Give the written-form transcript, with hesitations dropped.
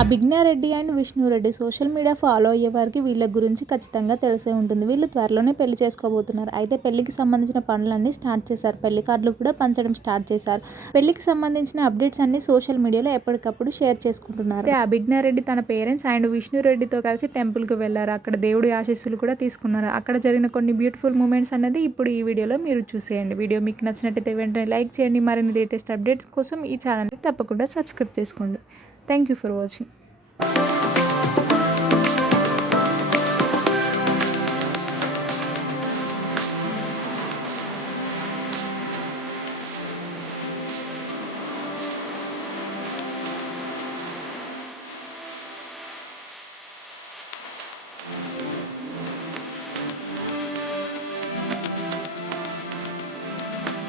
అభిజ్ఞారెడ్డి and Vishnu Reddy social media follow అయ్యే వారికి వీళ్ళ గురించి ఖచ్చితంగా తెలిసే ఉంటుంది. వీళ్ళు త్వరలోనే పెళ్లి చేసుకోబోతున్నారు. అయితే పెళ్లికి సంబంధించిన పనులన్నీ స్టార్ట్ చేశారు. పెళ్లి కార్డులు కూడా పంచడం స్టార్ట్ చేశారు. పెళ్లికి సంబంధించిన అప్డేట్స్ అన్ని సోషల్ మీడియాలో ఎప్పటికప్పుడు షేర్ చేసుకుంటున్నారు. అయితే అభిజ్ఞారెడ్డి తన పేరెంట్స్ అండ్ విష్ణురెడ్డితో కలిసి టెంపుల్కి వెళ్ళారు. అక్కడ దేవుడి ఆశీస్సులు కూడా తీసుకున్నారు. అక్కడ జరిగిన కొన్ని బ్యూటిఫుల్ మూమెంట్స్ అనేది ఇప్పుడు ఈ వీడియోలో మీరు చూసేయండి. వీడియో మీకు నచ్చినట్టయితే వెంటనే లైక్ చేయండి. మరిన్ని లేటెస్ట్ అప్డేట్స్ కోసం ఈ ఛానల్ని తప్పకుండా సబ్స్క్రైబ్ చేసుకోండి. Thank you for watching.